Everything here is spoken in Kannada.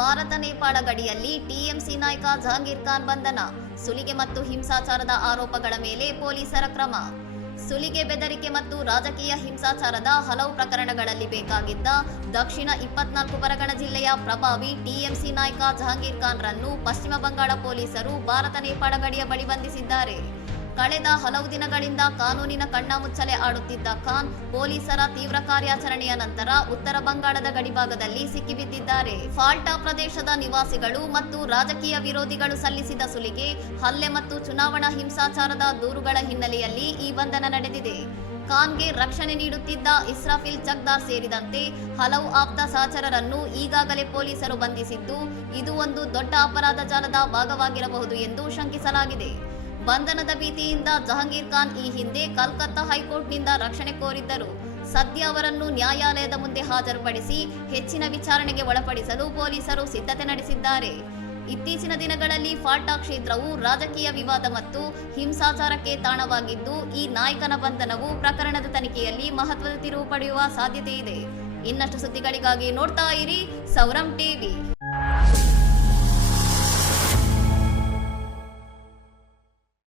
ಭಾರತ ನೇಪಾಳ ಗಡಿಯಲ್ಲಿ ಟಿಎಂಸಿ ನಾಯಕ ಜಹಾಂಗೀರ್ ಖಾನ್ ಬಂಧನ. ಸುಲಿಗೆ ಮತ್ತು ಹಿಂಸಾಚಾರದ ಆರೋಪಗಳ ಮೇಲೆ ಪೊಲೀಸರ ಕ್ರಮ. ಸುಲಿಗೆ, ಬೆದರಿಕೆ ಮತ್ತು ರಾಜಕೀಯ ಹಿಂಸಾಚಾರದ ಹಲವು ಪ್ರಕರಣಗಳಲ್ಲಿ ಬೇಕಾಗಿದ್ದ ದಕ್ಷಿಣ 24 ಪರಗಣ ಜಿಲ್ಲೆಯ ಪ್ರಭಾವಿ ಟಿಎಂಸಿ ನಾಯಕ ಜಹಾಂಗೀರ್ ಖಾನ್ ರನ್ನು ಪಶ್ಚಿಮ ಬಂಗಾಳ ಪೊಲೀಸರು ಭಾರತ ನೇಪಾಳ ಗಡಿಯ ಬಳಿ ಬಂಧಿಸಿದ್ದಾರೆ. ಕಳೆದ ಹಲವು ದಿನಗಳಿಂದ ಕಾನೂನಿನ ಕಣ್ಣಾಮುಚ್ಚಲೆ ಆಡುತ್ತಿದ್ದ ಖಾನ್ ಪೊಲೀಸರ ತೀವ್ರ ಕಾರ್ಯಾಚರಣೆಯ ನಂತರ ಉತ್ತರ ಬಂಗಾಳದ ಗಡಿಭಾಗದಲ್ಲಿ ಸಿಕ್ಕಿಬಿದ್ದಿದ್ದಾರೆ. ಫಾಲ್ಟಾ ಪ್ರದೇಶದ ನಿವಾಸಿಗಳು ಮತ್ತು ರಾಜಕೀಯ ವಿರೋಧಿಗಳು ಸಲ್ಲಿಸಿದ ಸುಲಿಗೆ, ಹಲ್ಲೆ ಮತ್ತು ಚುನಾವಣಾ ಹಿಂಸಾಚಾರದ ದೂರುಗಳ ಹಿನ್ನೆಲೆಯಲ್ಲಿ ಈ ಬಂಧನ ನಡೆದಿದೆ. ಖಾನ್ಗೆ ರಕ್ಷಣೆ ನೀಡುತ್ತಿದ್ದ ಇಸ್ರಾಫಿಲ್ ಚಕ್ದಾರ್ ಸೇರಿದಂತೆ ಹಲವು ಆಪ್ತ ಸಹಚರರನ್ನು ಈಗಾಗಲೇ ಪೊಲೀಸರು ಬಂಧಿಸಿದ್ದು, ಇದು ಒಂದು ದೊಡ್ಡ ಅಪರಾಧ ಜಾಲದ ಭಾಗವಾಗಿರಬಹುದು ಎಂದು ಶಂಕಿಸಲಾಗಿದೆ. ಬಂಧನದ ಭೀತಿಯಿಂದ ಜಹಾಂಗೀರ್ ಖಾನ್ ಈ ಹಿಂದೆ ಕಲ್ಕತ್ತಾ ಹೈಕೋರ್ಟ್ನಿಂದ ರಕ್ಷಣೆ ಕೋರಿದ್ದರು. ಸದ್ಯ ಅವರನ್ನು ನ್ಯಾಯಾಲಯದ ಮುಂದೆ ಹಾಜರುಪಡಿಸಿ ಹೆಚ್ಚಿನ ವಿಚಾರಣೆಗೆ ಒಳಪಡಿಸಲು ಪೊಲೀಸರು ಸಿದ್ಧತೆ ನಡೆಸಿದ್ದಾರೆ. ಇತ್ತೀಚಿನ ದಿನಗಳಲ್ಲಿ ಫಾಲ್ಟಾ ಕ್ಷೇತ್ರವು ರಾಜಕೀಯ ವಿವಾದ ಮತ್ತು ಹಿಂಸಾಚಾರಕ್ಕೆ ತಾಣವಾಗಿದ್ದು, ಈ ನಾಯಕನ ಬಂಧನವು ಪ್ರಕರಣದ ತನಿಖೆಯಲ್ಲಿ ಮಹತ್ವದ ತಿರುವು ಪಡೆಯುವ ಸಾಧ್ಯತೆ ಇದೆ. ಇನ್ನಷ್ಟು ಸುದ್ದಿಗಳಿಗಾಗಿ ನೋಡ್ತಾ ಇರಿ ಸೌರಂ ಟಿವಿ.